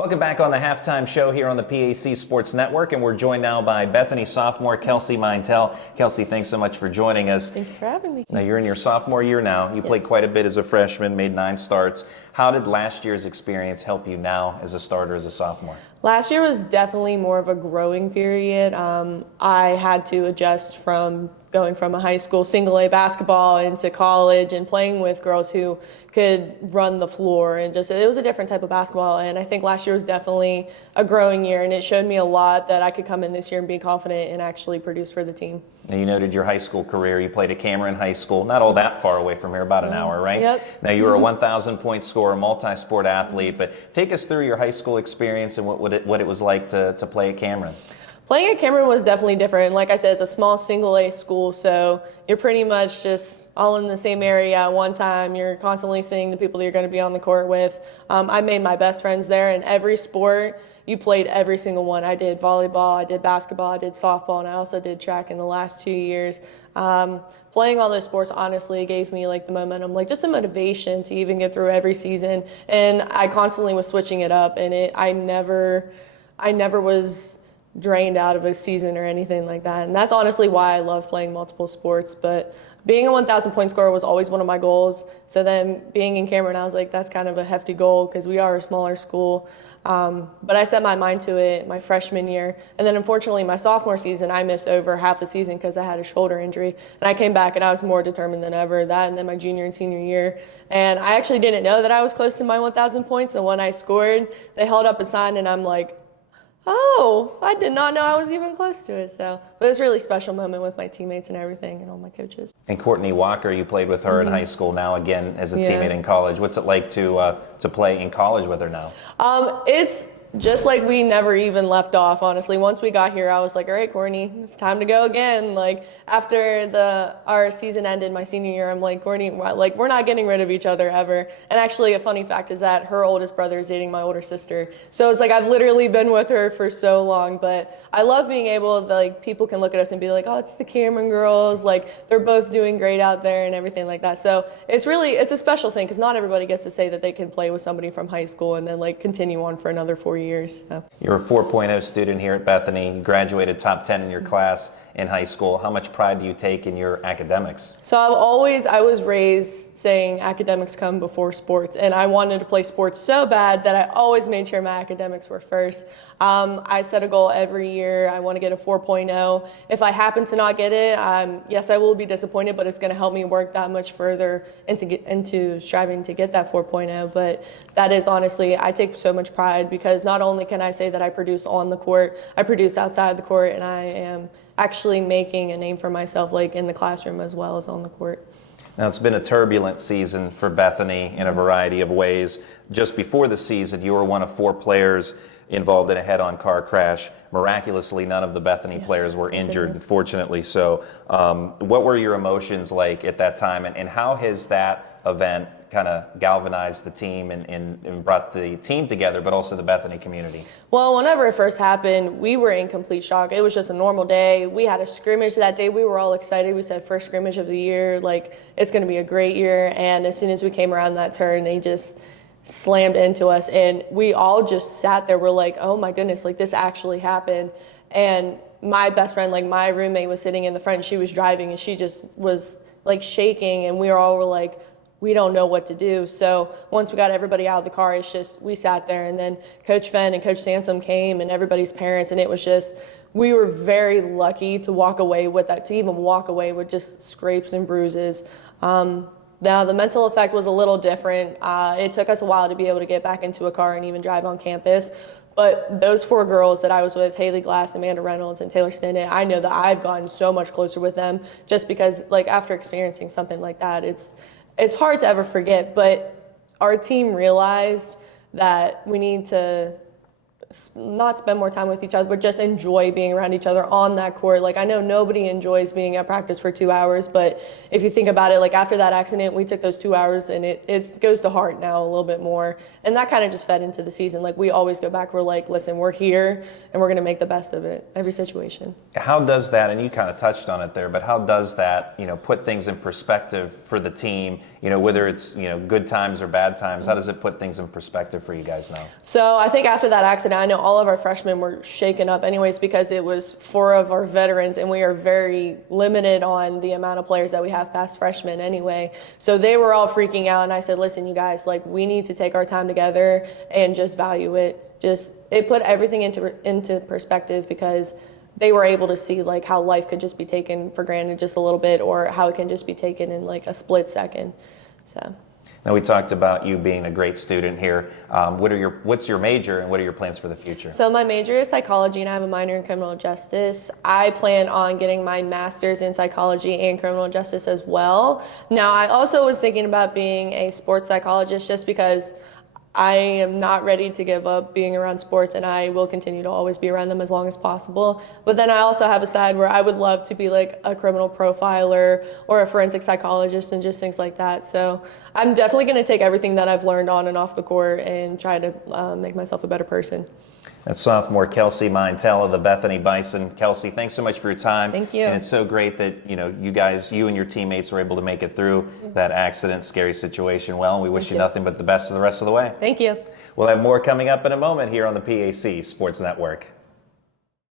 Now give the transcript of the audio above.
Welcome back on the halftime show here on the PAC Sports Network, and we're joined now by Bethany sophomore Kelsie Meintel. Kelsie, thanks so much for joining us. Thank you for having me. Now, you're in your sophomore year now. You played quite a bit as a freshman, made 9 starts. How did last year's experience help you now as a starter as a sophomore? Last year was definitely more of a growing period. I had to adjust from going from a high school single A basketball into college and playing with girls who could run the floor, and just it was a different type of basketball. And I think last year was definitely a growing year, and it showed me a lot that I could come in this year and be confident and actually produce for the team. Now, you noted your high school career. You played at Cameron High School, not all that far away from here, about an hour, right? Yep. Now, you were a 1,000-point scorer, multi-sport athlete, but take us through your high school experience and what it was like to play at Cameron. Playing at Cameron was definitely different. Like I said, it's a small single A school, so you're pretty much just all in the same area at one time. You're constantly seeing the people that you're going to be on the court with. I made my best friends there in every sport. You played every single one. I did volleyball, I did basketball, I did softball, and I also did track in the last 2 years. Playing all those sports honestly gave me like the momentum, like just the motivation to even get through every season. And I constantly was switching it up, and I never was drained out of a season or anything like that. And that's honestly why I love playing multiple sports. But being a 1,000-point scorer was always one of my goals. So then being in Cameron, I was like, that's kind of a hefty goal because we are a smaller school. But I set my mind to it my freshman year. And then unfortunately my sophomore season, I missed over half the season because I had a shoulder injury. And I came back and I was more determined than ever. That and then my junior and senior year. And I actually didn't know that I was close to my 1,000 points. And when I scored, they held up a sign and I'm like, oh, I did not know I was even close to it. So, but it was a really special moment with my teammates and everything and all my coaches. And Courtney Walker, you played with her in high school, now again as a teammate in college. What's it like to play in college with her now? It's just like we never even left off, honestly. Once we got here, I was like, all right, Courtney, it's time to go again. Like, after our season ended my senior year, I'm like, Courtney, like, we're not getting rid of each other ever. And actually, a funny fact is that her oldest brother is dating my older sister. So it's like I've literally been with her for so long. But I love being able to, like, people can look at us and be like, oh, it's the Cameron girls. Like, they're both doing great out there and everything like that. So it's a special thing because not everybody gets to say that they can play with somebody from high school and then, like, continue on for another 4 years. So. You're a 4.0 student here at Bethany. You graduated top 10 in your class in high school. How much pride do you take in your academics? So I was raised saying academics come before sports, and I wanted to play sports so bad that I always made sure my academics were first. I set a goal every year. I want to get a 4.0. If I happen to not get it, yes, I will be disappointed, but it's going to help me work that much further into striving to get that 4.0. But that is honestly, I take so much pride because not only can I say that I produce on the court, I produce outside the court, and I am actually making a name for myself, like in the classroom as well as on the court. Now, it's been a turbulent season for Bethany in a variety of ways. Just before the season, you were one of 4 players involved in a head-on car crash. Miraculously, none of the Bethany players were injured, fortunately. So what were your emotions like at that time, and how has that event kind of galvanized the team and brought the team together, but also the Bethany community? Well, whenever it first happened, we were in complete shock. It was just a normal day. We had a scrimmage that day. We were all excited. We said first scrimmage of the year, like it's going to be a great year. And as soon as we came around that turn, they just slammed into us. And we all just sat there. We're like, oh my goodness, like this actually happened. And my best friend, like my roommate was sitting in the front. She was driving and she just was like shaking. And we were like, we don't know what to do. So once we got everybody out of the car, it's just, we sat there, and then Coach Fenn and Coach Sansom came and everybody's parents, and it was just, we were very lucky to walk away with that, to even walk away with just scrapes and bruises. Now the mental effect was a little different. It took us a while to be able to get back into a car and even drive on campus. But those 4 girls that I was with, Haley Glass, Amanda Reynolds, and Taylor Stinnett, I know that I've gotten so much closer with them just because, like, after experiencing something like that, it's hard to ever forget, but our team realized that we need to not spend more time with each other, but just enjoy being around each other on that court. Like, I know nobody enjoys being at practice for 2 hours, but if you think about it, like after that accident, we took those 2 hours and it goes to heart now a little bit more. And that kind of just fed into the season. Like, we always go back, we're like, listen, we're here and we're going to make the best of it, every situation. How does that, and you kind of touched on it there, but how does that, put things in perspective for the team whether it's, good times or bad times, how does it put things in perspective for you guys now? So I think after that accident, I know all of our freshmen were shaken up anyways because it was 4 of our veterans, and we are very limited on the amount of players that we have past freshmen anyway. So they were all freaking out, and I said, listen, you guys, like, we need to take our time together and just value it. It put everything into perspective because they were able to see like how life could just be taken for granted just a little bit, or how it can just be taken in like a split second. So. Now, we talked about you being a great student here. What's your major, and what are your plans for the future? So my major is psychology, and I have a minor in criminal justice. I plan on getting my master's in psychology and criminal justice as well. Now, I also was thinking about being a sports psychologist just because I am not ready to give up being around sports, and I will continue to always be around them as long as possible. But then I also have a side where I would love to be like a criminal profiler or a forensic psychologist and just things like that. So I'm definitely going to take everything that I've learned on and off the court and try to make myself a better person. That's sophomore Kelsie Meintel of the Bethany Bison. Kelsie, thanks so much for your time. Thank you. And it's so great that you and your teammates were able to make it through that accident, scary situation well. And we wish you nothing but the best of the rest of the way. Thank you. We'll have more coming up in a moment here on the PAC Sports Network.